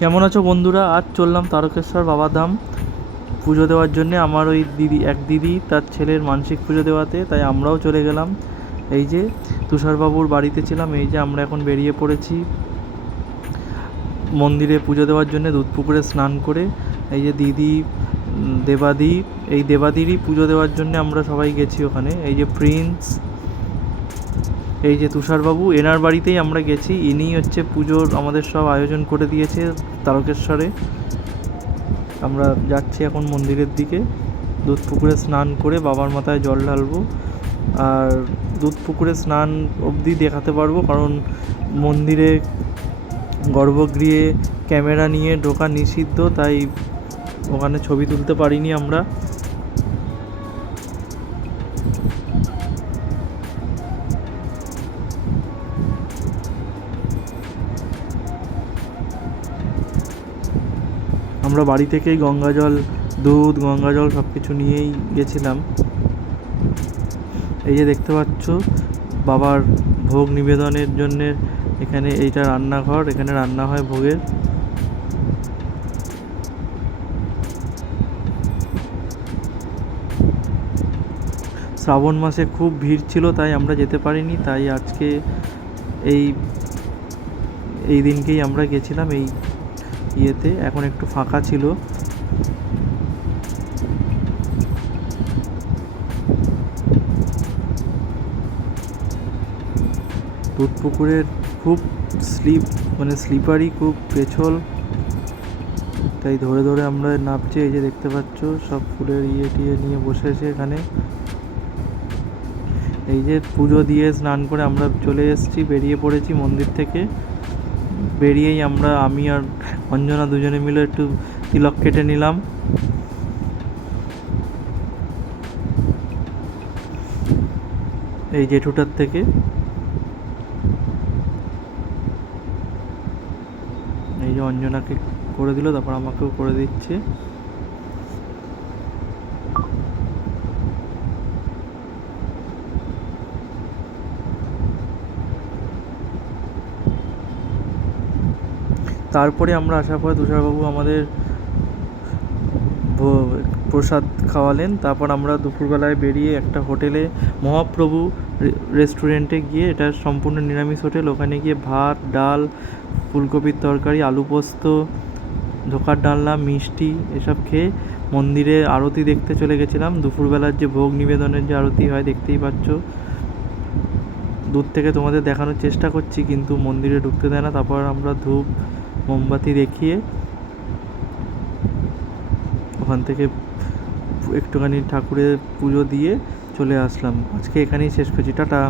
কেমন আছো বন্ধুরা? আজ চললাম তারকেশ্বর বাবাধাম পুজো দেওয়ার জন্যে। আমার ওই দিদি তার ছেলের মানসিক পুজো দেওয়াতে, তাই আমরাও চলে গেলাম। এই যে তুষারবাবুর বাড়িতে ছিলাম, এই যে আমরা এখন বেরিয়ে পড়েছি মন্দিরে পুজো দেওয়ার জন্য। দুধপুকুরে স্নান করে এই যে দিদি, দেবাদি, এই দেবাদিরই পুজো দেওয়ার জন্য আমরা সবাই গেছি ওখানে। এই যে প্রিন্স, এই যে তুষারবাবু, এনার বাড়িতেই আমরা গেছি। ইনিই হচ্ছে পুজোর আমাদের সব আয়োজন করে দিয়েছে তারকেশ্বরে। আমরা যাচ্ছি এখন মন্দিরের দিকে। দুধপুকুরে স্নান করে বাবার মাথায় জল ঢালবো। আর দুধপুকুরে স্নান অবধি দেখাতে পারবো, কারণ মন্দিরে গর্ভগৃহে ক্যামেরা নিয়ে ঢোকা নিষিদ্ধ, তাই ওখানে ছবি তুলতে পারিনি আমরা। আমরা বাড়ি থেকেই গঙ্গাজল, দুধ, গঙ্গাজল সব কিছু নিয়েই গেছিলাম। এই যে দেখতে পাচ্ছ বাবার ভোগ নিবেদনের জন্যে এখানে এইটা রান্নাঘর, এখানে রান্না হয় ভোগের। শ্রাবণ মাসে খুব ভিড় ছিল, তাই আমরা যেতে পারিনি। তাই আজকে এই এই দিনকেই আমরা গেছিলাম এই ইয়েতে। এখন একটু ফাঁকা ছিল। দুধপুকুরের খুব স্লিপারি, খুব পেছল, তাই ধরে ধরে আমরা নামছি। এই যে দেখতে পাচ্ছ সব ফুলের ইয়ে টিয়ে নিয়ে বসেছে এখানে। এই যে পুজো দিয়ে স্নান করে আমরা চলে এসেছি, বেরিয়ে পড়েছি মন্দির থেকে। বেরিয়েই আমি আর অঞ্জনা দুজনে মিলে একটু তিলক কেটে নিলাম। এই জেঠুটার থেকে। এই যে অঞ্জনাকে করে দিল, তারপর আমাকেও করে দিচ্ছে। তারপরে আমরা আসার পরে তুষারবাবু আমাদের প্রসাদ খাওয়ালেন। তারপর আমরা দুপুরবেলায় বেরিয়ে একটা হোটেলে, মহাপ্রভু রেস্টুরেন্টে গিয়ে, এটা সম্পূর্ণ নিরামিষ হোটেল, ওখানে গিয়ে ভাত, ডাল, ফুলকপির তরকারি, আলু পোস্ত, ধোকার ডালনা, মিষ্টি এসব খেয়ে মন্দিরে আরতি দেখতে চলে গেছিলাম। দুপুরবেলার যে ভোগ নিবেদনের যে আরতি হয় দেখতেই পাচ্ছ। দূর থেকে তোমাদের দেখানোর চেষ্টা করছি, কিন্তু মন্দিরে ঢুকতে দেয় না। তারপর আমরা ধূপ মোমবাতি দেখিয়ে ওখান থেকে একটুখানি ঠাকুরের পুজো দিয়ে চলে আসলাম। আজকে এখানেই শেষ করছি, টাটা।